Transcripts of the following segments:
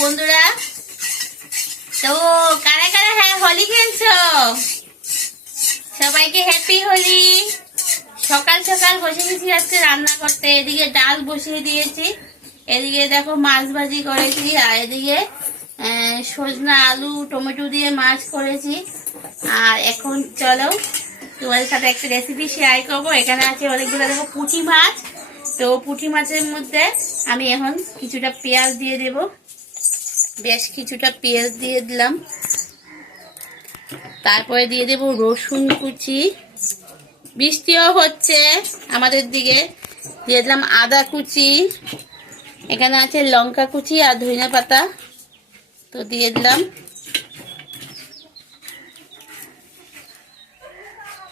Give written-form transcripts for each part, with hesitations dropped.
বন্ধুরা, তো কারা কারা হ্যাঁ হোলি খেলছো? সবাইকে হ্যাপি হোলি। সকাল সকাল বসে গেছি আজকে রান্না করতে। এদিকে ডাল বসিয়ে দিয়েছি, এদিকে দেখো মাছ ভাজি করেছি, আর এদিকে সজনা আলু টমেটো দিয়ে মাছ করেছি। আর এখন চলো তোমাদের সাথে একটা রেসিপি শেয়ার করবো। এখানে আছে অনেকগুলো দেখো পুঁটি মাছ। তো পুঁটি মাছের মধ্যে আমি এখন কিছুটা পেঁয়াজ দিয়ে দেব, বেশ কিছুটা পেঁয়াজ দিয়ে দিলাম। তারপরে দিয়ে দেব রসুন কুচি, বৃষ্টিও হচ্ছে আমাদের দিকে। দিয়ে দিলাম আদা কুচি, এখানে আছে লঙ্কা কুচি আর ধনিয়া পাতা, তো দিয়ে দিলাম।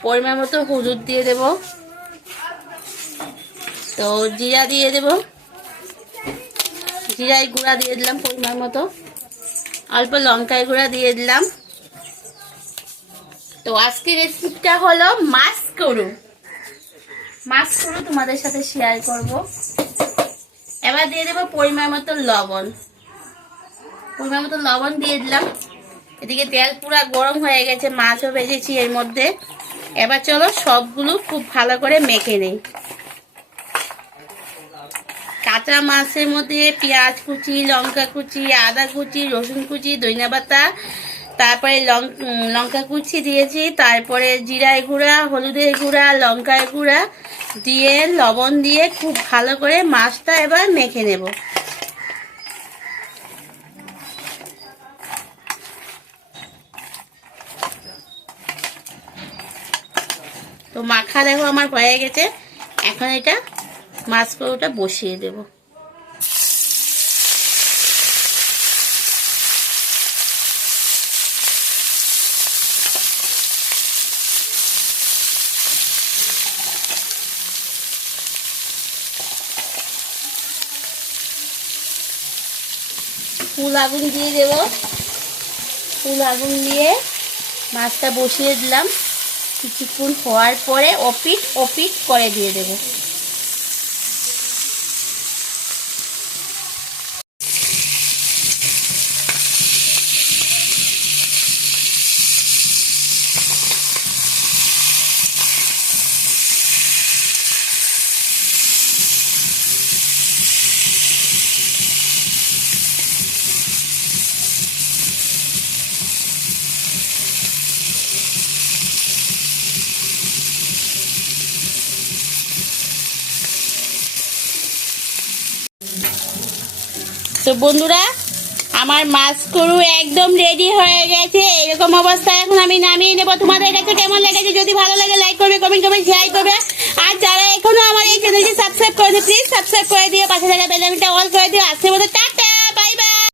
পরিমাণ মতো হলুদ দিয়ে দেব, তো জিরা দিয়ে দেব, জিরাই গুঁড়া দিয়ে দিলাম পরিমাণ মতো, অল্প লঙ্কার গুঁড়া দিয়ে দিলাম। তো আজকের রেসিপিটা হলো মাছ করু তোমাদের সাথে শেয়ার করব। এবার দিয়ে দেবো পরিমাণ মতো লবণ, দিয়ে দিলাম। এদিকে তেল পুরো গরম হয়ে গেছে, মাছও ভেজেছি এর মধ্যে। এবার চলো সবগুলো খুব ভালো করে মেখে নেই। কাঁচা মাছের মধ্যে পেঁয়াজ কুচি, লঙ্কা কুচি, আদা কুচি, রসুন কুচি, ধনিয়া পাতা, তারপরে লঙ্কা কুচি দিয়েছি, তারপরে জিরার গুঁড়া, হলুদের গুঁড়া, লঙ্কার গুঁড়া দিয়ে লবণ দিয়ে খুব ভালো করে মাছটা এবার মেখে নেব। তো মাখা দেখো আমার হয়ে গেছে। এখন এটা মাছ কড়ুটা বসিয়ে দেব। ফুল আগুন দিয়ে দেব, ফুল আগুন দিয়ে মাছটা বসিয়ে দিলাম। কিছুক্ষণ হওয়ার পরে ওপিট করে দিয়ে দেব। তো বন্ধুরা, আমার মাছ করু একদম রেডি হয়ে গেছে। এরকম অবস্থায় এখন আমি নামিয়ে নেব। তোমাদের কাছে কেমন লেগেছে? যদি ভালো লাগে লাইক করবে, কমেন্ট করবে, শেয়ার করবে। আর যারা এখনো আমার এই চ্যানেলটি সাবস্ক্রাইব করেছে, প্লিজ সাবস্ক্রাইব করে দিয়ে পাশে থাকা বেল আইকনটা অল করে দিও।